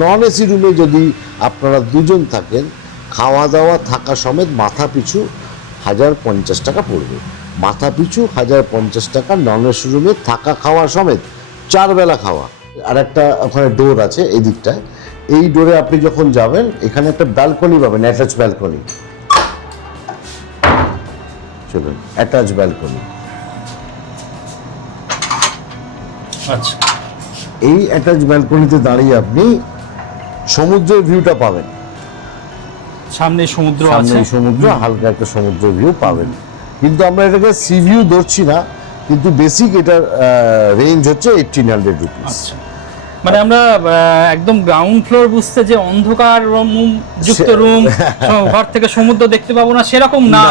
Non AC রুমে যদি আপনারা দুজন থাকেন খাওয়া দাওয়া থাকা সমেত মাথা পিছু হাজার পঞ্চাশ টাকা পড়বে। মাথা পিছু হাজার পঞ্চাশ টাকা নন এসি রুমে থাকা খাওয়া সমেত চার বেলা খাওয়া। আর একটা ওখানে ডোর আছে এই দিকটায়। এই ডোরে আপনি যখন যাবেন এখানে একটা ব্যালকনি পাবেন অ্যাটাচ ব্যালকনি চলুন অ্যাটাচ ব্যালকনি আচ্ছা। এই অ্যাটাচ ব্যালকনিতে দাঁড়িয়ে আপনি সমুদ্রের ভিউটা পাবেন। সামনে সমুদ্র আছে। সমুদ্র হালকা একটা সমুদ্র ভিউ পাবেন। কিন্তু আমরা এটাকে সি ভিউ ধরছি না কিন্তু বেসিক এটার রেঞ্জ হচ্ছে এইটিন হান্ড্রেড রুপিস আচ্ছা। মানে আমরা একদম গ্রাউন্ড ফ্লোর বুঝতে যে অন্ধকার রুম যুক্ত রুম ঘর থেকে সমুদ্র দেখতে পাবো না সেরকম না।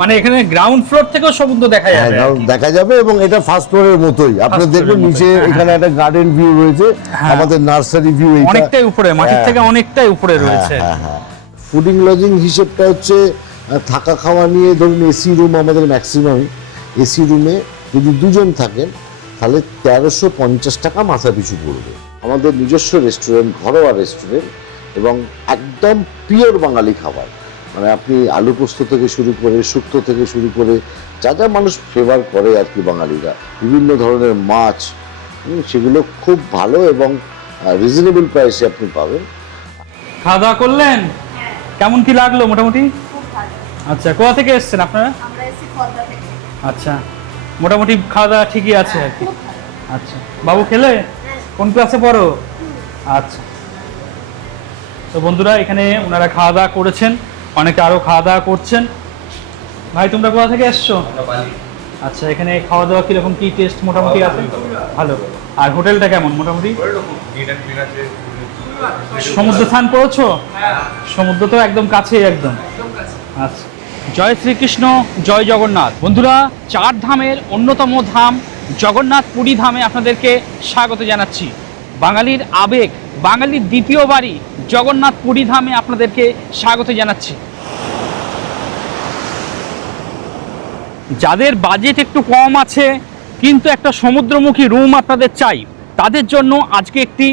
মানে এখানে গ্রাউন্ড ফ্লোর থেকেও সমুদ্র দেখা হ্যাঁ, যাবে দেখা যাবে এবং এটা ফার্স্ট ফ্লোরের মতোই। আপনি দেখবেন নিচে হ্যাঁ, এখানে একটা গার্ডেন ভিউ রয়েছে হ্যাঁ। আমাদের নার্সারি ভিউ অনেকটাই উপরে মাটির। থেকে অনেকটাই উপরে রয়েছে। হ্যাঁ হ্যাঁ। ফুডিং লজিং হিসেবটা হচ্ছে থাকা খাওয়া নিয়ে ধরুন এসি রুম আমাদের ম্যাক্সিমাম এসি রুমে যদি দুজন থাকেন তাহলে তেরোশো পঞ্চাশ টাকা মাথা পিছু পড়বে। আমাদের নিজস্ব রেস্টুরেন্ট ঘরোয়া রেস্টুরেন্ট এবং একদম পিওর বাঙালি খাবার। মানে আপনি আলু পোস্ত থেকে শুরু করে শুক্তো থেকে শুরু করে যা যা মানুষ ফেভার করে আর কি বাঙালিরা বিভিন্ন ধরনের মাছ সেগুলো খুব ভালো এবং রিজনেবল প্রাইসে আপনি পাবেন। খাওয়া দাওয়া করলেন? কেমন কি লাগল মোটামুটি? আচ্ছা কোথা থেকে এসছেন আপনারা? আচ্ছা। মোটামুটি খাওয়া দাওয়া ঠিকই আছে আর কি। আচ্ছা। বাবু খেলে? কোন ক্লাসে পড়ো? আচ্ছা। তো বন্ধুরা, এখানে ওনারা খাওয়া দাওয়া করেছেন। অনেকে আরও খাওয়া দাওয়া করছেন। ভাই, তোমরা কোথা থেকে এসছো? আচ্ছা এখানে খাওয়া দাওয়া কীরকম? কি টেস্ট মোটামুটি আছে? ভালো। আর হোটেলটা কেমন মোটামুটি? সমুদ্র স্থান পড়েছো? সমুদ্র তো একদম কাছেই একদম। আচ্ছা। জয় শ্রীকৃষ্ণ, জয় জগন্নাথ। বন্ধুরা, চার ধামের অন্যতম ধাম জগন্নাথ পুরী ধামে আপনাদেরকে স্বাগত জানাচ্ছি। বাঙালির আবেগ, বাঙালির দ্বিতীয় বাড়ি জগন্নাথ পুরী ধামে আপনাদেরকে স্বাগত জানাচ্ছি। যাদের বাজেট একটু কম আছে, কিন্তু একটা সমুদ্রমুখী রুম আপনাদের চাই, তাদের জন্য আজকে একটি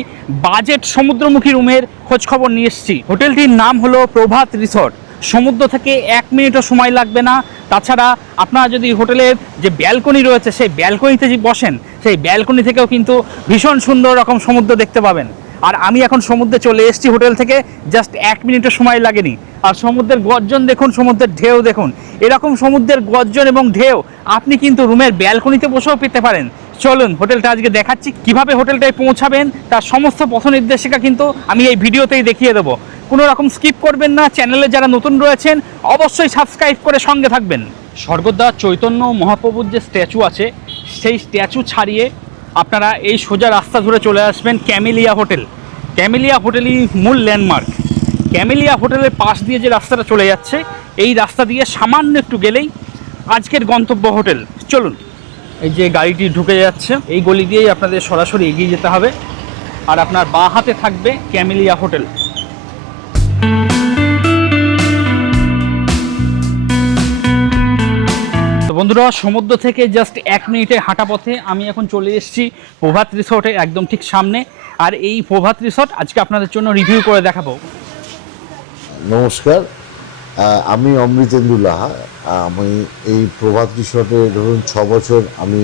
বাজেট সমুদ্রমুখী রুমের খোঁজখবর নিয়ে এসেছি। হোটেলটির নাম হলো প্রভাত রিসর্ট। সমুদ্র থেকে এক মিনিটও সময় লাগবে না। তাছাড়া আপনারা যদি হোটেলের যে ব্যালকনি রয়েছে, সেই ব্যালকনিতে যে বসেন, সেই ব্যালকনি থেকেও কিন্তু ভীষণ সুন্দর রকম সমুদ্র দেখতে পাবেন। আর আমি এখন সমুদ্রে চলে এসেছি হোটেল থেকে, জাস্ট এক মিনিটের সময় লাগেনি। আর সমুদ্রের গর্জন দেখুন, সমুদ্রের ঢেউ দেখুন। এরকম সমুদ্রের গর্জন এবং ঢেউ আপনি কিন্তু রুমের ব্যালকনিতে বসেও পেতে পারেন। চলুন, হোটেলটা আজকে দেখাচ্ছি। কীভাবে হোটেলটায় পৌঁছাবেন, তার সমস্ত পথ নির্দেশিকা কিন্তু আমি এই ভিডিওতেই দেখিয়ে দেবো। কোনো রকম স্কিপ করবেন না চ্যানেলে যারা নতুন রয়েছেন, অবশ্যই সাবস্ক্রাইব করে সঙ্গে থাকবেন। স্বর্গদ্বার চৈতন্য মহাপ্রভুর যে স্ট্যাচু আছে, সেই স্ট্যাচু ছাড়িয়ে আপনারা এই সোজা রাস্তা ধরে চলে আসবেন ক্যামেলিয়া হোটেল। ক্যামেলিয়া হোটেলই মূল ল্যান্ডমার্ক ক্যামেলিয়া হোটেলের পাশ দিয়ে যে রাস্তাটা চলে যাচ্ছে, এই রাস্তা দিয়ে সামান্য একটু গেলেই আজকের গন্তব্য হোটেল। চলুন, এই যে গাড়িটি ঢুকে যাচ্ছে, এই গলি দিয়েই আপনাদের সরাসরি এগিয়ে যেতে হবে। আর আপনার বাঁ হাতে থাকবে ক্যামেলিয়া হোটেল। বন্ধুরা সমুদ্র থেকে জাস্ট এক মিনিটে হাঁটা পথে আমি এখন চলে এসেছি প্রভাত রিসর্টের একদম ঠিক সামনে। আর এই প্রভাত রিসর্ট আজকে আপনাদের জন্য রিভিউ করে দেখাবো। নমস্কার। আমি অমৃতেন্দু লাহা। আমি এই প্রভাত রিসর্টে ধরুন ছ বছর আমি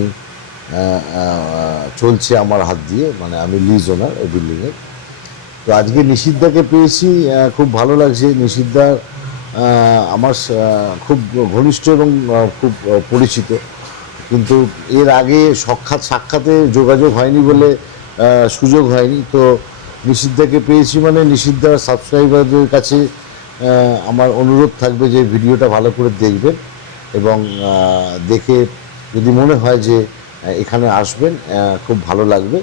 চলছে আমার হাত দিয়ে মানে আমি লিজ ওনার এই বিল্ডিংয়ের তো আজকে নিষিদ্ধাকে পেয়েছি খুব ভালো লাগছে। নিষিদ্ধা আহ, আমার খুব ঘনিষ্ঠ এবং খুব পরিচিত। কিন্তু এর আগে সাক্ষাৎ, সাক্ষাতে যোগাযোগ হয়নি বলে সুযোগ হয়নি। তো নিষিদ্ধাকে পেয়েছি মানে নিষিদ্ধার সাবস্ক্রাইবারদের কাছে আমার অনুরোধ থাকবে যে ভিডিওটা ভালো করে দেখবেন এবং দেখে যদি মনে হয় যে এখানে আসবেন খুব ভালো লাগবে।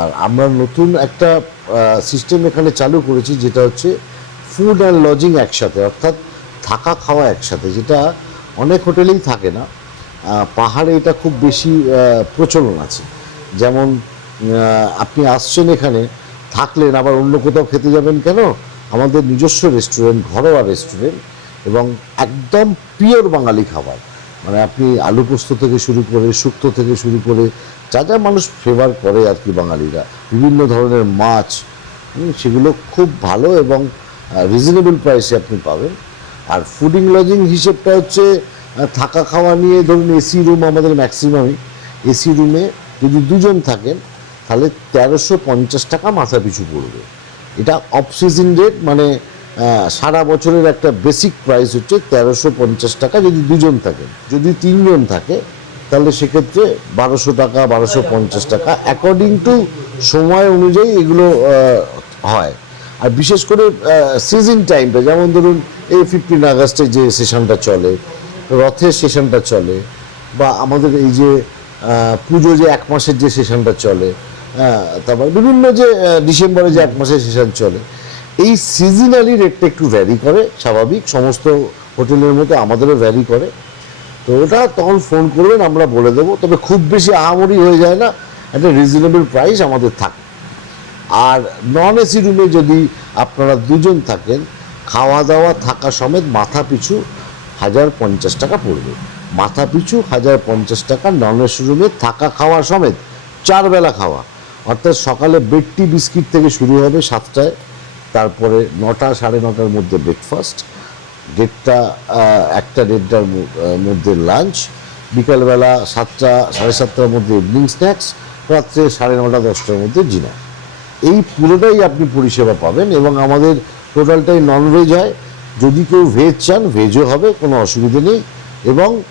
আর আমরা নতুন একটা সিস্টেম এখানে চালু করেছি যেটা হচ্ছে ফুড অ্যান্ড লজিং একসাথে, অর্থাৎ থাকা খাওয়া একসাথে, যেটা অনেক হোটেলেই থাকে না। পাহাড়ে এটা খুব বেশি প্রচলন আছে। যেমন আপনি আসছেন এখানে, থাকলেন, আবার অন্য কোথাও খেতে যাবেন কেন? আমাদের নিজস্ব রেস্টুরেন্ট ঘরোয়া রেস্টুরেন্ট এবং একদম পিওর বাঙালি খাবার। মানে আপনি আলু পোস্ত থেকে শুরু করে, শুক্তো থেকে শুরু করে, যা যা মানুষ ফেভার করে আর কি বাঙালিরা, বিভিন্ন ধরনের মাছ সেগুলো খুব ভালো এবং রিজনেবল প্রাইসে আপনি পাবেন। আর ফুডিং লজিং হিসেবটা হচ্ছে থাকা খাওয়া নিয়ে ধরুন এসি রুম আমাদের ম্যাক্সিমামই এসি রুমে যদি দুজন থাকেন, তাহলে তেরোশো পঞ্চাশ টাকা মাথা পিছু পড়বে। এটা অফ সিজন রেট মানে সারা বছরের একটা বেসিক প্রাইস হচ্ছে তেরোশো পঞ্চাশ টাকা যদি দুজন থাকেন। যদি তিনজন থাকে, তাহলে সেক্ষেত্রে বারোশো টাকা, বারোশো পঞ্চাশ টাকা অ্যাকর্ডিং টু সময় অনুযায়ী এগুলো হয়। আর বিশেষ করে সিজন টাইমটা যেমন ধরুন এই ফিফটিন আগস্টে যে সেশনটা চলে, রথের সেশনটা চলে, বা আমাদের এই যে পুজো যে এক মাসের যে সেশনটা চলে তারপর বিভিন্ন যে ডিসেম্বরে যে এক মাসের সেশন চলে, এই সিজনালি রেটটা একটু ভ্যারি করে, স্বাভাবিক, সমস্ত হোটেলের মতো আমাদেরও ভ্যারি করে। তো ওটা তখন ফোন করবেন, আমরা বলে দেবো। তবে খুব বেশি আহামরি হয়ে যায় না, একটা রিজনেবল প্রাইস আমাদের থাকে আর নন এসি রুমে যদি আপনারা দুজন থাকেন খাওয়া দাওয়া থাকা সমেত মাথা পিছু হাজার পঞ্চাশ টাকা পড়বে। মাথা পিছু হাজার পঞ্চাশ টাকা নন এসি রুমে থাকা খাওয়া সমেত চার বেলা খাওয়া। অর্থাৎ সকালে বেডটি বিস্কিট থেকে শুরু হবে সাতটায়, তারপরে নটা সাড়ে নটার মধ্যে ব্রেকফাস্ট দেড়টা একটা দেড়টার মধ্যে লাঞ্চ বিকালবেলা সাতটা, সাড়ে সাতটার মধ্যে ইভিনিং স্ন্যাক্স রাত্রে সাড়ে নটা, দশটার মধ্যে ডিনার এই পুরোটাই আপনি পরিষেবা পাবেন এবং আমাদের টোটালটাই নন ভেজ হয়। যদি কেউ ভেজ চান ভেজও হবে, কোনো অসুবিধে নেই। এবং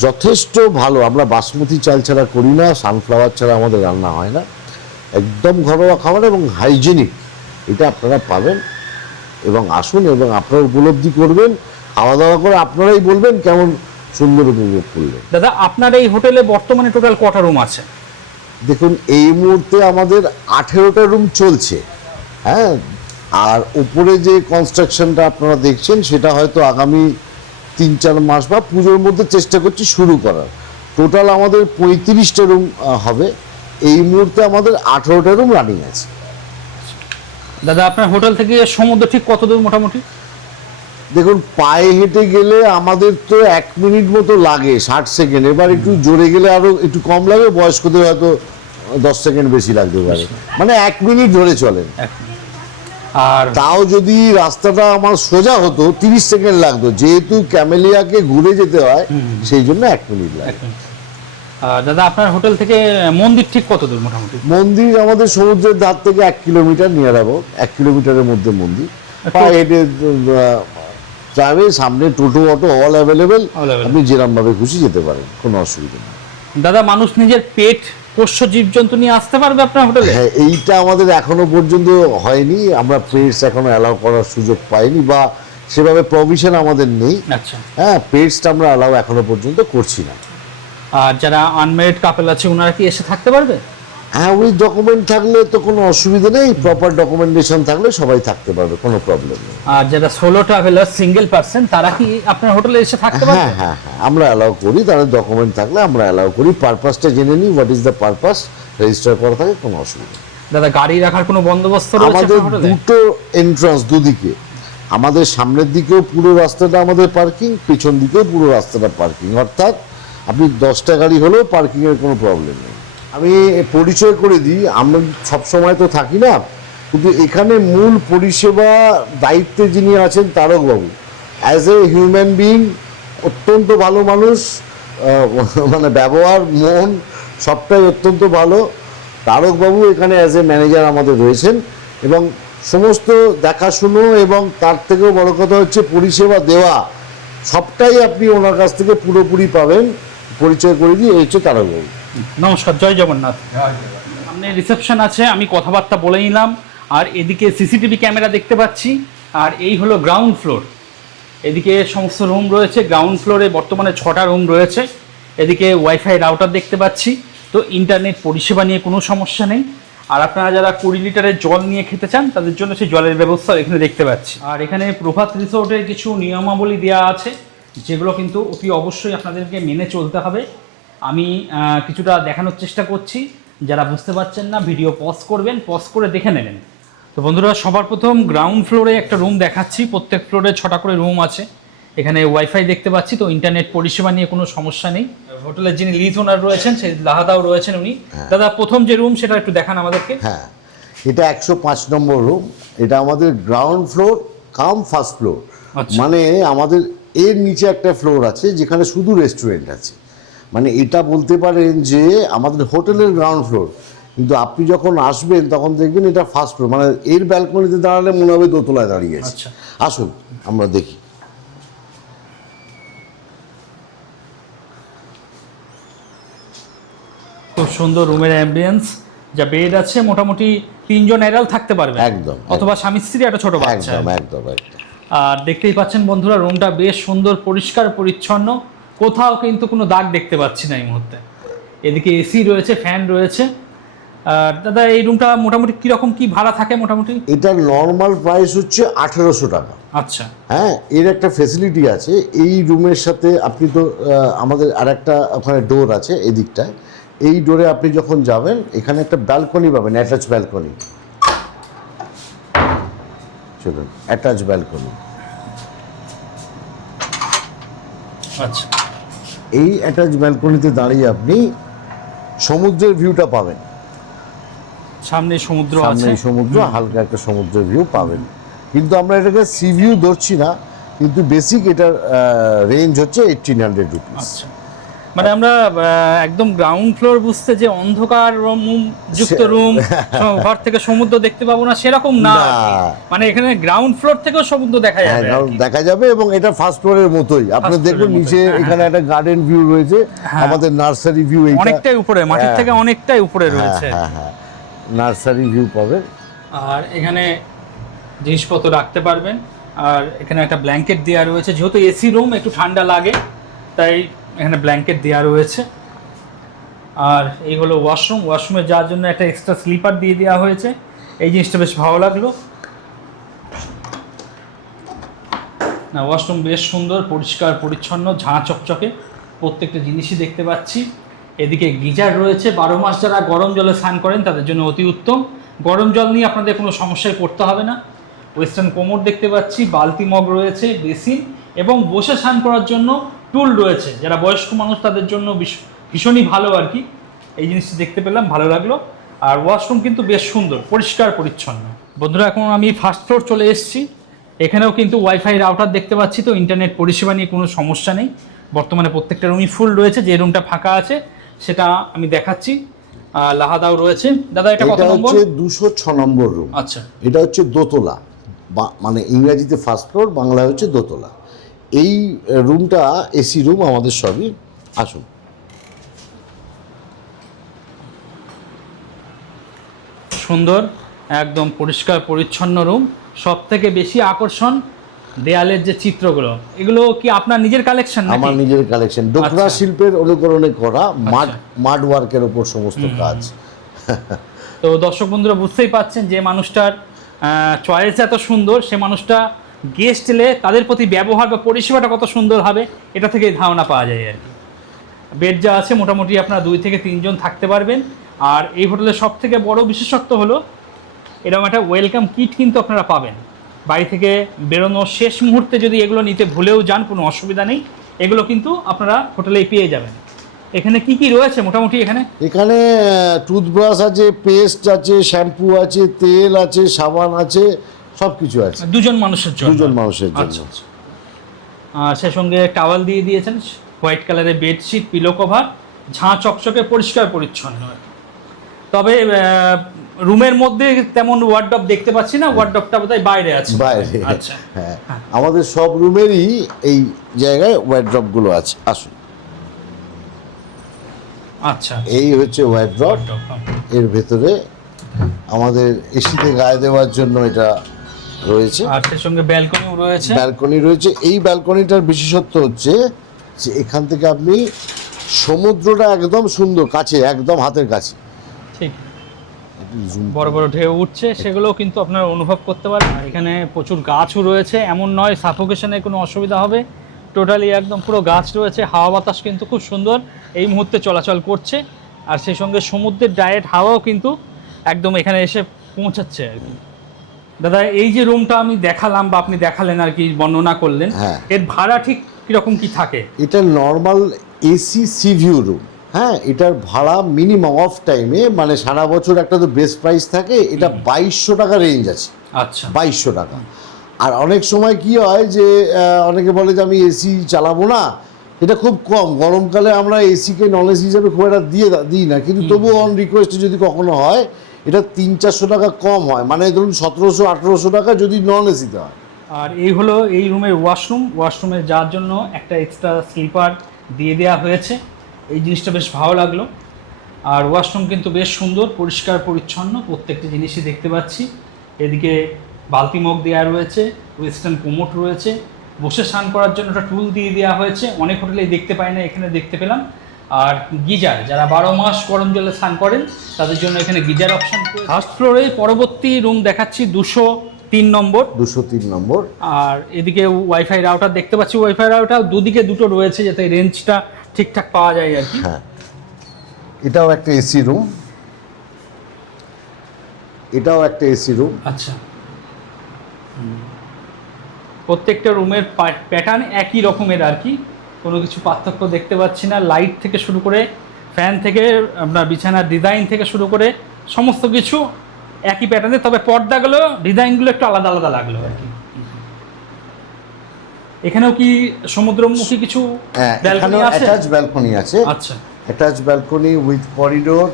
যথেষ্ট ভালো, আমরা বাসমতি চাল ছাড়া করি না সানফ্লাওয়ার ছাড়া আমাদের রান্না হয় না। একদম ঘরোয়া খাবার এবং হাইজেনিক এটা আপনারা পাবেন। এবং আসুন এবং আপনারা উপলব্ধি করবেন খাওয়া দাওয়া করে আপনারাই বলবেন কেমন সুন্দর উপভোগ করলেন। দাদা, আপনার এই হোটেলে বর্তমানে টোটাল কটা রুম আছে? দেখুন, এই মুহূর্তে আমাদের আঠেরোটা রুম চলছে। হ্যাঁ? আর উপরে যে কনস্ট্রাকশনটা আপনারা দেখছেন, সেটা হয়তো আগামী তিন চার মাস বা পুজোর মধ্যে চেষ্টা করছি শুরু করার। টোটাল আমাদের পঁয়ত্রিশটা রুম হবে। এই মুহূর্তে আমাদের আঠেরোটা রুম রানিং আছে। দাদা, আপনার হোটেল থেকে সমুদ্র ঠিক কত দূর মোটামুটি? দেখুন পায়ে হেঁটে গেলে আমাদের তো এক মিনিট মতো লাগে ষাট সেকেন্ড। এবার একটু জোরে গেলে আরও একটু কম লাগে বয়স্কদের হয়তো দশ সেকেন্ড বেশি লাগতে পারে। মানে এক মিনিট ধরে চলেন মিনিট। আর তাও যদি রাস্তাটা আমার সোজা হতো তিরিশ সেকেন্ড লাগতো। যেহেতু ক্যামেলিয়াকে ঘুরে যেতে হয় সেই জন্য এক মিনিট লাগে। দাদা আপনার হোটেল থেকে মন্দির ঠিক কত দূর মোটামুটি? মন্দির আমাদের সমুদ্রের ধার থেকে এক কিলোমিটার নিয়ে যাব এক কিলোমিটারের মধ্যে মন্দির। পায়ে হেঁটে যাবে সামনে টোটো অটো অল অ্যাভেলেবেল আপনি যেরম ভাবে খুশি যেতে পারেন কোনো অসুবিধা নেই। দাদা মানুষ নিজের পেট পোষ্য জীবজন্তু নিয়ে আসতে পারবে আপনার হোটেলে? হ্যাঁ এইটা আমাদের এখনও পর্যন্ত হয়নি। আমরা পেটস এখনও অ্যালাউ করার সুযোগ পাইনি বা সেভাবে প্রভিশন আমাদের নেই। আচ্ছা। হ্যাঁ পেটসটা আমরা অ্যালাউ এখনও পর্যন্ত করছি না। আর যারা আনমেরিড কাপেল আছে ওনারা কি এসে থাকতে পারবে? হ্যাঁ ওই ডকুমেন্ট থাকলে তো কোনো অসুবিধা নেই প্রপার ডকুমেন্টেশন থাকলে সবাই থাকতে পারবে কোনো প্রবলেম নেই। আর যারা সোলো ট্রাভেলার সিঙ্গেল পার্সন তারা কি আপনার হোটেলে এসে থাকতে পারবে? হ্যাঁ হ্যাঁ হ্যাঁ আমরা অ্যালাউ করি তাদের ডকুমেন্ট থাকলে আমরা অ্যালাউ করি পারপাসটা জেনে নিই what is the purpose register করা থাকে কোনো অসুবিধা। দাদা গাড়ি রাখার কোনো বন্দোবস্ত রয়েছে আমাদের দুটো এন্ট্রান্স দুদিকে আমাদের সামনের দিকেও পুরো রাস্তাটা আমাদের পার্কিং পেছন দিকেও পুরো রাস্তাটা পার্কিং অর্থাৎ আপনি দশটা গাড়ি হলেও পার্কিংয়ের কোনো প্রবলেম নেই। আমি পরিচয় করে দিই, আমরা সবসময় তো থাকি না, কিন্তু এখানে মূল পরিষেবা দায়িত্বে যিনি আছেন তারকবাবু। অ্যাজ এ হিউম্যান বিং অত্যন্ত ভালো মানুষ মানে ব্যবহার, মন, সবটাই অত্যন্ত ভালো। তারকবাবু এখানে অ্যাজ এ ম্যানেজার আমাদের রয়েছেন এবং সমস্ত দেখাশুনো এবং তার থেকেও বড় কথা হচ্ছে পরিষেবা দেওয়া, সবটাই আপনি ওনার কাছ থেকে পুরোপুরি পাবেন। পরিচয় করে দিয়ে এই হচ্ছে তারকবাবু। নমস্কার, জয় জগন্নাথ। সামনে রিসেপশন আছে, আমি কথাবার্তা বলে নিলাম। আর এদিকে সিসিটিভি ক্যামেরা দেখতে পাচ্ছি। আর এই হলো গ্রাউন্ড ফ্লোর। এদিকে সমস্ত রুম রয়েছে। গ্রাউন্ড ফ্লোরে বর্তমানে ছটা রুম রয়েছে। এদিকে ওয়াইফাই রাউটার দেখতে পাচ্ছি। তো ইন্টারনেট পরিষেবা নিয়ে কোনো সমস্যা নেই। আর আপনারা যারা কুড়ি লিটারের জল নিয়ে খেতে চান, তাদের জন্য সেই জলের ব্যবস্থা এখানে দেখতে পাচ্ছি। আর এখানে প্রভাত রিসোর্টের কিছু নিয়মাবলী দেওয়া আছে, যেগুলো কিন্তু অতি অবশ্যই আপনাদেরকে মেনে চলতে হবে। আমি কিছুটা দেখানোর চেষ্টা করছি। যারা বুঝতে পারছেন না ভিডিও পজ করবেন পজ করে দেখে নেবেন। তো বন্ধুরা সবার প্রথম গ্রাউন্ড ফ্লোরে একটা রুম দেখাচ্ছি। প্রত্যেক ফ্লোরে ছটা করে রুম আছে। এখানে ওয়াইফাই দেখতে পাচ্ছি তো ইন্টারনেট পরিষেবা নিয়ে কোনো সমস্যা নেই। হোটেলের যিনি লিজ ওনার রয়েছেন সেই লাহাদাও রয়েছেন উনি। দাদা প্রথম যে রুম সেটা একটু দেখান আমাদেরকে। হ্যাঁ এটা একশো পাঁচ নম্বর রুম এটা আমাদের ground floor cum first floor. মানে আমাদের এর নিচে একটা ফ্লোর আছে যেখানে শুধু রেস্টুরেন্ট আছে। মানে এটা বলতে পারেন যে আমাদের হোটেলের গ্রাউন্ড ফ্লোর কিন্তু আপনি যখন আসবেন তখন দেখবেন এটা ফার্স্ট ফ্লোর মানে এর ব্যালকনিতে দাঁড়ালে মনে হবে দোতলায় দাঁড়িয়ে আছে। আচ্ছা। আসুন আমরা দেখি। খুব সুন্দর রুমের অ্যাম্বিয়েন্স যা বেড আছে মোটামুটি তিনজন এরাল থাকতে পারবে। একদম, অথবা স্বামী স্ত্রী একটা ছোট বাচ্চা। একদম একদম একদম। আর দেখতেই পাচ্ছেন বন্ধুরা রুমটা বেশ সুন্দর পরিষ্কার পরিচ্ছন্ন। কোথাও কিন্তু কোনো দাগ দেখতে পাচ্ছি না এই মুহূর্তে। এদিকে এসি রয়েছে ফ্যান রয়েছে। আর দাদা এই রুমটা মোটামুটি কীরকম কি ভাড়া থাকে মোটামুটি? এটার নর্মাল প্রাইস হচ্ছে আঠেরোশো টাকা। আচ্ছা। হ্যাঁ এর একটা ফেসিলিটি আছে। এই রুমের সাথে আপনি তো আমাদের আরেকটা ওখানে ডোর আছে এই দিকটায় এই ডোরে আপনি যখন যাবেন এখানে একটা ব্যালকনি পাবেন অ্যাটাচ ব্যালকনি চলুন অ্যাটাচ ব্যালকনি আচ্ছা। এই অ্যাটাচ ব্যালকনিতে দাঁড়িয়ে আপনি সমুদ্রের ভিউটা পাবেন। সামনে সমুদ্র সামনে সমুদ্র হালকা একটা সমুদ্রের ভিউ পাবেন। কিন্তু আমরা এটাকে সি ভিউ ধরছি না কিন্তু বেসিক এটার রেঞ্জ হচ্ছে এইটিন হান্ড্রেড রুপিস আচ্ছা। মানে আমরা একদম গ্রাউন্ড ফ্লোর বুঝতে যে অন্ধকার room যুক্ত রুম ঘর থেকে সমুদ্র দেখতে পাবো না সেরকম না। মানে এখানে গ্রাউন্ড ফ্লোর থেকেও সমুদ্র দেখা হ্যাঁ যাবে। দেখা যাবে এবং এটা ফার্স্ট ফ্লোরের মতোই। আপনি দেখবেন নিচে হ্যাঁ, এখানে একটা গার্ডেন ভিউ রয়েছে। আমাদের নার্সারি ভিউ অনেকটাই উপরে মাটির হ্যাঁ। থেকে অনেকটাই উপরে হ্যাঁ রয়েছে। হ্যাঁ হ্যাঁ। নার্সারি ভিউ পাবেন আর এখানে জিনিসপত্র রাখতে পারবেন। আর এখানে একটা ব্ল্যাঙ্কেট দেওয়া রয়েছে যেহেতু এসি রুম একটু ঠান্ডা লাগে। তাই এখানে ব্ল্যাঙ্কেট দেওয়া রয়েছে। আর এই হলো ওয়াশরুম ওয়াশরুমে যাওয়ার জন্য একটা এক্সট্রা স্লিপার দিয়ে দেওয়া হয়েছে। এই জিনিসটা বেশ ভালো লাগল। না ওয়াশরুম বেশ সুন্দর, পরিষ্কার, পরিচ্ছন্ন, ঝাঁ চকচকে। প্রত্যেকটা জিনিসই দেখতে পাচ্ছি। এদিকে গিজার রয়েছে। বারো মাস যারা গরম জলে স্নান করেন, তাদের জন্য অতি উত্তম। গরম জল নিয়ে আপনাদের কোনো সমস্যায় পড়তে হবে না। ওয়েস্টার্ন কোমর দেখতে পাচ্ছি, বালতি মগ রয়েছে, বেসিন এবং বসে স্নান করার জন্য টুল রয়েছে। যারা বয়স্ক মানুষ তাদের জন্য ভীষ- ভীষণই ভালো আর কি। এই জিনিসটি দেখতে পেলাম ভালো লাগল। আর ওয়াশরুম কিন্তু বেশ সুন্দর পরিষ্কার পরিচ্ছন্ন। বন্ধুরা এখন আমি ফার্স্ট ফ্লোর চলে এসেছি। এখানেও কিন্তু ওয়াইফাই রাউটার দেখতে পাচ্ছি তো ইন্টারনেট পরিষেবা নিয়ে কোনো সমস্যা নেই। বর্তমানে প্রত্যেকটা রুমই ফুল রয়েছে যে রুমটা ফাঁকা আছে সেটা আমি দেখাচ্ছি। লাহাদাও রয়েছে। দাদা এটা কত এটা নম্বর হচ্ছে দুশো ছ নম্বর রুম আচ্ছা। এটা হচ্ছে দোতলা মানে ইংরাজিতে ফার্স্ট ফ্লোর বাংলায় হচ্ছে দোতলা। এই রুমটা এসি রুম আমাদের সবই। আসুন। সুন্দর একদম পরিষ্কার পরিচ্ছন্ন রুম। সব থেকে বেশি আকর্ষণ দেয়ালের যে চিত্রগুলো। এগুলো কি আপনার নিজের কালেকশন আমার নিজের কালেকশন ডোকরা আচ্ছা। শিল্পের অনুকরণে করা মাড মাড ওয়ার্কের ওপর সমস্ত কাজ। তো দর্শক বন্ধুরা বুঝতেই পাচ্ছেন যে মানুষটার চয়েস এত সুন্দর সে মানুষটা গেস্ট এলে তাদের প্রতি ব্যবহার বা পরিষেবাটা কত সুন্দর হবে, এটা থেকে ধারণা পাওয়া যায় আর কি। বেড যা আছে মোটামুটি আপনারা দুই থেকে তিনজন থাকতে পারবেন। আর এই হোটেলের সব থেকে বড় বিশেষত্ব হলো, এরকম একটা ওয়েলকাম কিট কিন্তু আপনারা পাবেন। বাড়ি থেকে বেরোনোর শেষ মুহূর্তে যদি এগুলো নিতে ভুলেও যান, কোনো অসুবিধা নেই। এগুলো কিন্তু আপনারা হোটেলেই পেয়ে যাবেন। এখানে কি কি রয়েছে মোটামুটি এখানে? এখানে টুথব্রাশ আছে, পেস্ট আছে, শ্যাম্পু আছে, তেল আছে, সাবান আছে সব কিছু আছে। দুজন মানুষের জন্য। দুজন মানুষের জন্য। আচ্ছা আচ্ছা। আর সে সঙ্গে টাওয়াল দিয়ে দিয়েছেন হোয়াইট কালারের বেডশিট পিলো কভার ঝাঁ চকচকে পরিষ্কার পরিচ্ছন্ন। তবে রুমের মধ্যে তেমন ওয়ার্ডব দেখতে পাচ্ছি না ওয়ার্ডবটা বোধহয় বাইরে আছে। বাইরে। আচ্ছা। হ্যাঁ। আমাদের সব রুমেরই এই জায়গায় ওয়াইড্রপগুলো আছে। আসুন। আচ্ছা। এই হচ্ছে wardrobe, হ্যাঁ। এর ভেতরে আমাদের এসিতে গায়ে দেওয়ার জন্য এটা রয়েছে। আর সে সঙ্গে ব্যালকনিও রয়েছে। ব্যালকনি রয়েছে। এই ব্যালকনিটার বিশেষত্ব হচ্ছে যে এখান থেকে আপনি সমুদ্রটা একদম সুন্দর কাছে একদম হাতের কাছে। ঠিক। বড় বড় ঢেউ উঠছে সেগুলোও কিন্তু আপনারা অনুভব করতে পারেন এখানে প্রচুর গাছও রয়েছে। এমন নয় সাফোকেশনের কোনো অসুবিধা হবে। টোটালি একদম পুরো গাছ রয়েছে। হাওয়া বাতাস কিন্তু খুব সুন্দর। এই মুহূর্তে চলাচল করছে। আর সেই সঙ্গে সমুদ্রের ডায়েট হাওয়াও কিন্তু একদম এখানে এসে পৌঁছাচ্ছে আর কি। দাদা এই যে রুমটা আমি দেখালাম বা আপনি দেখালেন আর কি বর্ণনা করলেন হ্যাঁ। এর ভাড়া ঠিক কীরকম কি থাকে? এটা নর্মাল এসি সিভিউ রুম হ্যাঁ এটার ভাড়া মিনিমাম অফ টাইমে মানে সারা বছর একটা তো বেস্ট প্রাইস থাকে এটা বাইশশো টাকা রেঞ্জ আছে। আচ্ছা। বাইশশো টাকা। আর অনেক সময় কি হয় যে অনেকে বলে যে আমি এসি চালাবো না এটা খুব কম। গরমকালে আমরা এসিকে নন এসি হিসাবে খুব একটা দিয়ে দিই না। কিন্তু তবুও অন রিকোয়েস্টে যদি কখনো হয় এটা তিন চারশো টাকা কম হয়। মানে ধরুন সতেরোশো, আঠেরোশো টাকা যদি নন এসিতে হয়। আর এই হলো এই রুমের ওয়াশরুম ওয়াশরুমে যাওয়ার জন্য একটা এক্সট্রা স্লিপার দিয়ে দেওয়া হয়েছে। এই জিনিসটা বেশ ভালো লাগল। আর ওয়াশরুম কিন্তু বেশ সুন্দর, পরিষ্কার, পরিচ্ছন্ন প্রত্যেকটি জিনিসই দেখতে পাচ্ছি। এদিকে বালতি মগ দেওয়া রয়েছে ওয়েস্টার্ন কোমোট রয়েছে। বসে স্নান করার জন্য একটা টুল দিয়ে দেওয়া হয়েছে। অনেক হোটেলেই দেখতে পাই না, এখানে দেখতে পেলাম। আর গিজার যারা বারো মাস গরম জলে স্নান করেন তাদের জন্য এখানে গিজার অপশন ফার্স্ট ফ্লোরে পরবর্তী রুম দেখাচ্ছি দুশো তিন নম্বর। দুশো তিন নম্বর। আর এদিকে ওয়াইফাই রাউটার দেখতে পাচ্ছি ওয়াইফাই রাউটার দুদিকে দুটো রয়েছে যাতে রেঞ্জটা ঠিকঠাক পাওয়া যায় আর কি। হ্যাঁ। এটাও একটা এসি রুম এটাও একটা এসি রুম আচ্ছা। প্রত্যেকটা রুমের প্যাটার্ন একই রকমের আর কি। কোনো কিছু পার্থক্য দেখতে পাচ্ছি না। লাইট থেকে শুরু করে ফ্যান থেকে আপনার বিছানার ডিজাইন থেকে শুরু করে সমস্ত কিছু একই প্যাটার্নে তবে পর্দাগুলো ডিজাইনগুলো একটু আলাদা আলাদা লাগল আর কি। এখানেও কি সমুদ্রমুখী কিছু হ্যাঁ আছে? অ্যাটাচ ব্যালকনি আছে। আচ্ছা। অ্যাটাচ ব্যালকনি উইথ করিডোর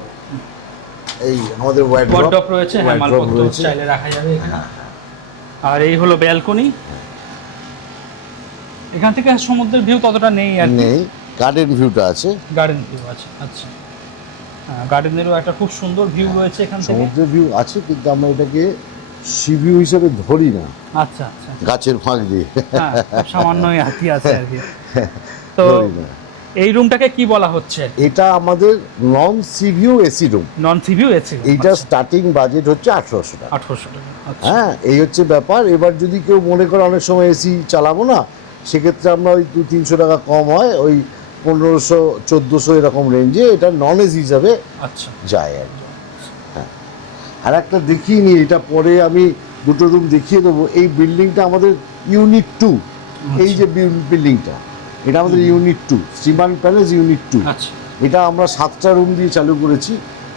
এই আমাদের রয়েছে হ্যাঁ মালপত্র চাইলে রাখা যাবে এখানে। হ্যাঁ, আর এই হলো ব্যালকনি এখান থেকে সমুদ্রের ভিউ ততটা নেই আর নেই গার্ডেন ভিউটা আছে। গার্ডেন ভিউ আছে আচ্ছা। হ্যাঁ গার্ডেনেরও একটা খুব সুন্দর ভিউ রয়েছে এখান থেকে। সমুদ্রের ভিউ আছে কিন্তু আমরা এটাকে সি ভিউ হিসেবে ধরি না। আচ্ছা আচ্ছা। গাছের ফাঁক দিয়ে। হ্যাঁ সামান্যই হাতি আছে আর কি। তো এই রুমটাকে কি বলা হচ্ছে? এটা আমাদের non sea view AC room non sea view AC এইটা স্টার্টিং বাজেট হচ্ছে আঠারোশো টাকা। আঠারোশো টাকা আচ্ছা। হ্যাঁ এই হচ্ছে ব্যাপার। এবার যদি কেউ মনে করে অনেক সময় এসি চালাবো না সেক্ষেত্রে আমরা ওই দু তিনশো টাকা কম হয় ওই পনেরোশো চোদ্দোশো এরকম রেঞ্জে এটা এসি হিসাবে আচ্ছা। যায় আর কি। হ্যাঁ। আর একটা দেখিয়ে নিই এটা পরে আমি দুটো রুম দেখিয়ে দেবো। এই বিল্ডিংটা আমাদের ইউনিট টু এই যে বিল্ডিংটা এটা আমাদের unit two Shriman palace unit two আচ্ছা। এটা আমরা সাতটা রুম দিয়ে চালু করেছি।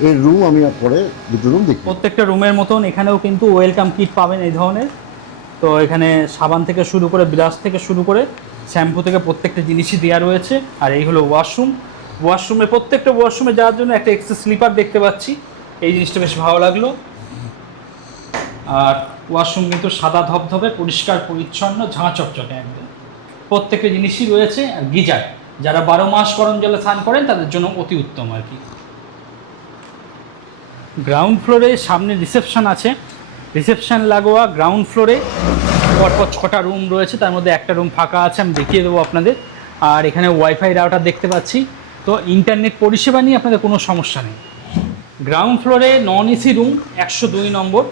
এর রুম আমি পরে দুটো রুম দেখি প্রত্যেকটা রুমের মতন এখানেও কিন্তু ওয়েলকাম কিট পাবেন এই ধরনের। তো এখানে সাবান থেকে শুরু করে ব্রাশ থেকে শুরু করে শ্যাম্পু থেকে প্রত্যেকটা জিনিসই দেওয়া রয়েছে। আর এই হলো ওয়াশরুম। ওয়াশরুমে প্রত্যেকটা ওয়াশরুমে যাওয়ার জন্য একটা এক্সট্রা স্লিপার দেখতে পাচ্ছি। এই জিনিসটা বেশ ভালো লাগল। আর ওয়াশরুম কিন্তু সাদা ধবধবে, পরিষ্কার, পরিচ্ছন্ন, ঝাঁ চকচকে একদম। প্রত্যেকটা জিনিসই রয়েছে। আর গিজার, যারা বারো মাস গরম জলে স্নান করেন, তাদের জন্য অতি উত্তম আর কি। গ্রাউন্ড ফ্লোরে সামনে রিসেপশন আছে। রিসেপশন লাগোয়া গ্রাউন্ড ফ্লোরে পরপর ছটা রুম রয়েছে তার মধ্যে একটা রুম ফাঁকা আছে আমি দেখিয়ে দেবো আপনাদের। আর এখানে ওয়াইফাই রাউটার দেখতে পাচ্ছি। তো ইন্টারনেট পরিষেবা নিয়ে আপনাদের কোনো সমস্যা নেই। গ্রাউন্ড ফ্লোরে নন এসি রুম একশো দুই নম্বর।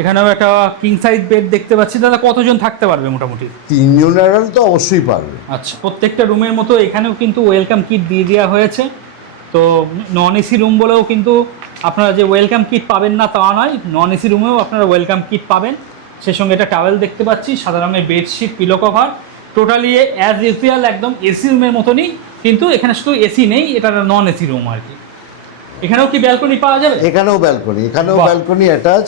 এখানেও একটা কিং সাইজ বেড দেখতে পাচ্ছি। দাদা কতজন থাকতে পারবে মোটামুটি? তিনজন অ্যাডাল্ট তো অবশ্যই পারবে। আচ্ছা প্রত্যেকটা রুমের মতো এখানেও কিন্তু ওয়েলকাম কিট দিয়ে দেওয়া হয়েছে। তো নন এসি রুম বলেও কিন্তু আপনারা যে ওয়েলকাম কিট পাবেন না তা নয় নন এসি রুমেও আপনারা ওয়েলকাম কিট পাবেন। সেই সঙ্গে এটা টাওয়েল দেখতে পাচ্ছি সাদা রঙের bedsheet pillow cover totally as usual একদম এসি রুমের মতনই কিন্তু এখানে শুধু এসি নেই এটা নন এসি রুম আর কি। এখানেও কি ব্যালকনি পাওয়া যাবে? এখানেও ব্যালকনি এখানেও balcony attach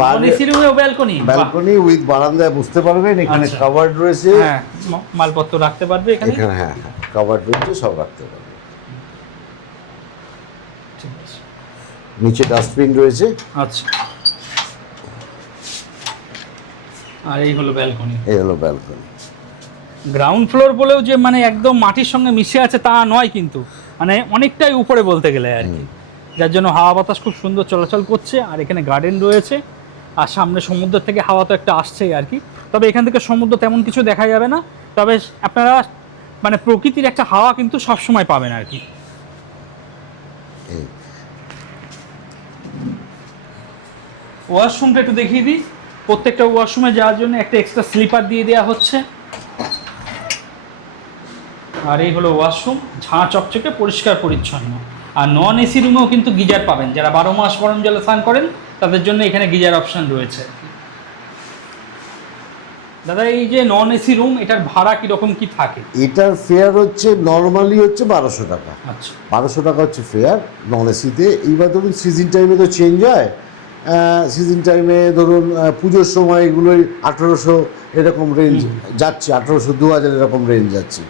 balcony balcony with বারান্দায় বুঝতে পারবেন এখানে আচ্ছা। কাভার্ড রয়েছে। হ্যাঁ মালপত্র রাখতে পারবে এখানে? এখানে হ্যাঁ হ্যাঁ কাভার্ড রয়েছে সব রাখতে পারবে। ঠিক আছে। নিচে ডাস্টবিন রয়েছে। আচ্ছা। আর এই হলো ব্যালকনি। এই হলো ব্যালকনি। গ্রাউন্ড ফ্লোর বলেও যে মানে একদম মাটির সঙ্গে মিশে আছে তা নয় কিন্তু। মানে অনেকটাই উপরে বলতে গেলে আর কি। যার জন্য হাওয়া বাতাস খুব সুন্দর চলাচল করছে আর এখানে গার্ডেন রয়েছে। আর সামনে সমুদ্র থেকে হাওয়া তো একটা আসছেই আর কি। তবে এখান থেকে সমুদ্র তেমন কিছু দেখা যাবে না। তবে আপনারা মানে প্রকৃতির একটা হাওয়া কিন্তু সবসময় পাবেন আর কি। ওয়াশরুমটা একটু দেখিয়ে দিই। প্রত্যেকটা ওয়াশরুমে যাওয়ার জন্য একটা এক্সট্রা স্লিপার দিয়ে দেওয়া হচ্ছে। আর এই হলো ওয়াশরুম ঝাঁ চকচকে পরিষ্কার পরিচ্ছন্ন। আর নন এসি রুমেও কিন্তু গিজার পাবেন। যারা বারো মাস গরম জলে স্নান করেন তাদের জন্য এখানে গিজার অপশন রয়েছে। দাদা এই যে নন এসি রুম এটার ভাড়া কীরকম কি থাকে? এটার ফেয়ার হচ্ছে নর্মালি হচ্ছে বারোশো টাকা। আচ্ছা। বারোশো টাকা হচ্ছে ফেয়ার নন এসিতে এইবার ধরুন সিজন টাইমে তো চেঞ্জ হয় সিজন টাইমে ধরুন পুজোর সময় এগুলোই আঠেরোশো এরকম রেঞ্জ যাচ্ছে আঠেরোশো দু হাজার এরকম রেঞ্জ যাচ্ছে।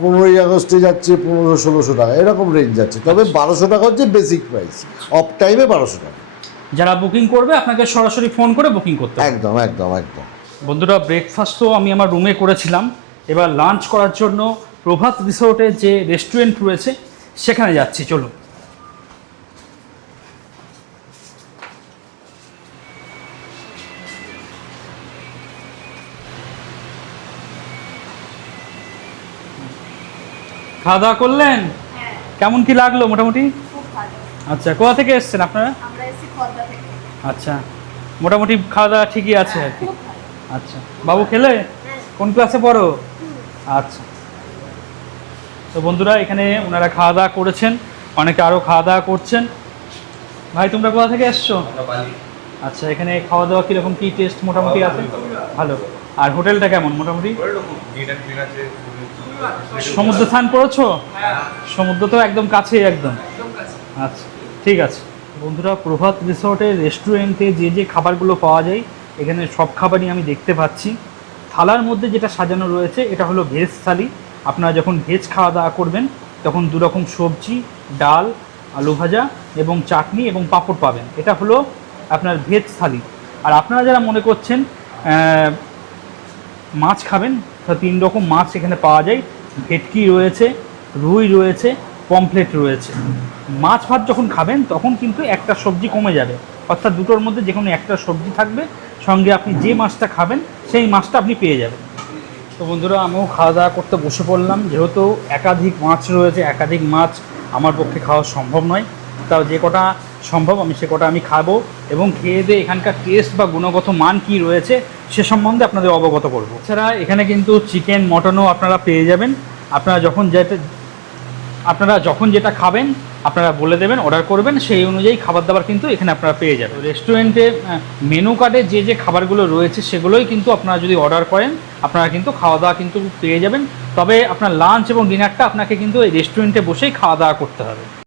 পনেরোই আগস্টে যাচ্ছে পনেরো ষোলোশো টাকা এরকম রেঞ্জ যাচ্ছে। তবে বারোশো টাকা হচ্ছে বেসিক প্রাইস অফ টাইমে বারোশো টাকা। যারা বুকিং করবে আপনাকে সরাসরি ফোন করে বুকিং করতে একদম একদম একদম। বন্ধুরা ব্রেকফাস্ট তো আমি আমার রুমে করেছিলাম। এবার লাঞ্চ করার জন্য প্রভাত রিসোর্টে যে রেস্টুরেন্ট রয়েছে সেখানে যাচ্ছি চলুন। খাওয়া দাওয়া করলেন? হ্যাঁ। কেমন কি লাগল মোটামুটি? আচ্ছা কোথা থেকে এসেছেন আপনারা? আমরা এসেছি পদ্মা থেকে। আচ্ছা মোটামুটি খাওয়া দাওয়া ঠিকই আছে আর কি। আচ্ছা বাবু খেলে? কোন ক্লাসে পড়ো? আচ্ছা। তো বন্ধুরা এখানে ওনারা খাওয়া দাওয়া করেছেন অনেকে আরও খাওয়া দাওয়া করছেন। ভাই তোমরা কোথা থেকে এসছো? আচ্ছা এখানে খাওয়া দাওয়া কীরকম কী টেস্ট মোটামুটি আছে? ভালো। আর হোটেলটা কেমন মোটামুটি? সমুদ্র স্থান করেছ? সমুদ্র তো একদম কাছেই একদম। আচ্ছা ঠিক আছে। বন্ধুরা প্রভাত রিসর্টের রেস্টুরেন্টে যে যে খাবারগুলো পাওয়া যায় এখানে সব খাবারই আমি দেখতে পাচ্ছি। থালার মধ্যে যেটা সাজানো রয়েছে এটা হলো ভেজ থালি। আপনারা যখন ভেজ খাওয়া দাওয়া করবেন তখন দু রকম সবজি ডাল আলু ভাজা এবং চাটনি এবং পাঁপড় পাবেন। এটা হলো আপনার ভেজ থালি। আর আপনারা যারা মনে করছেন মাছ খাবেন? তিন রকম মাছ এখানে পাওয়া যায়। ভেটকি রয়েছে, রুই রয়েছে, পমফ্লেট রয়েছে। মাছ ভাত যখন খাবেন, তখন কিন্তু একটা সবজি কমে যাবে। অর্থাৎ দুটোর মধ্যে যে কোনো একটা সবজি থাকবে। সঙ্গে আপনি যে মাছটা খাবেন, সেই মাছটা আপনি পেয়ে যাবেন। তো বন্ধুরা, আমিও খাওয়া দাওয়া করতে বসে পড়লাম। যেহেতু একাধিক মাছ রয়েছে, একাধিক মাছ আমার পক্ষে খাওয়া সম্ভব নয়। তাও যে কটা সম্ভব, আমি সে কটা আমি খাব। এবং খেয়ে দিয়ে এখানকার টেস্ট বা গুণগত মান কি রয়েছে সে সম্বন্ধে আপনাদের অবগত করব। এছাড়া এখানে কিন্তু চিকেন, মটনও আপনারা পেয়ে যাবেন। আপনারা যখন যেটা, আপনারা যখন যেটা খাবেন, আপনারা বলে দেবেন অর্ডার করবেন, সেই অনুযায়ী খাবার দাবার কিন্তু এখানে আপনারা পেয়ে যাবেন। রেস্টুরেন্টে মেনু কার্ডে যে যে খাবারগুলো রয়েছে, সেগুলোই কিন্তু আপনারা যদি অর্ডার করেন, আপনারা কিন্তু খাওয়া দাওয়া কিন্তু পেয়ে যাবেন। তবে আপনার লাঞ্চ এবং ডিনারটা আপনাকে কিন্তু এই রেস্টুরেন্টে বসেই খাওয়া দাওয়া করতে হবে।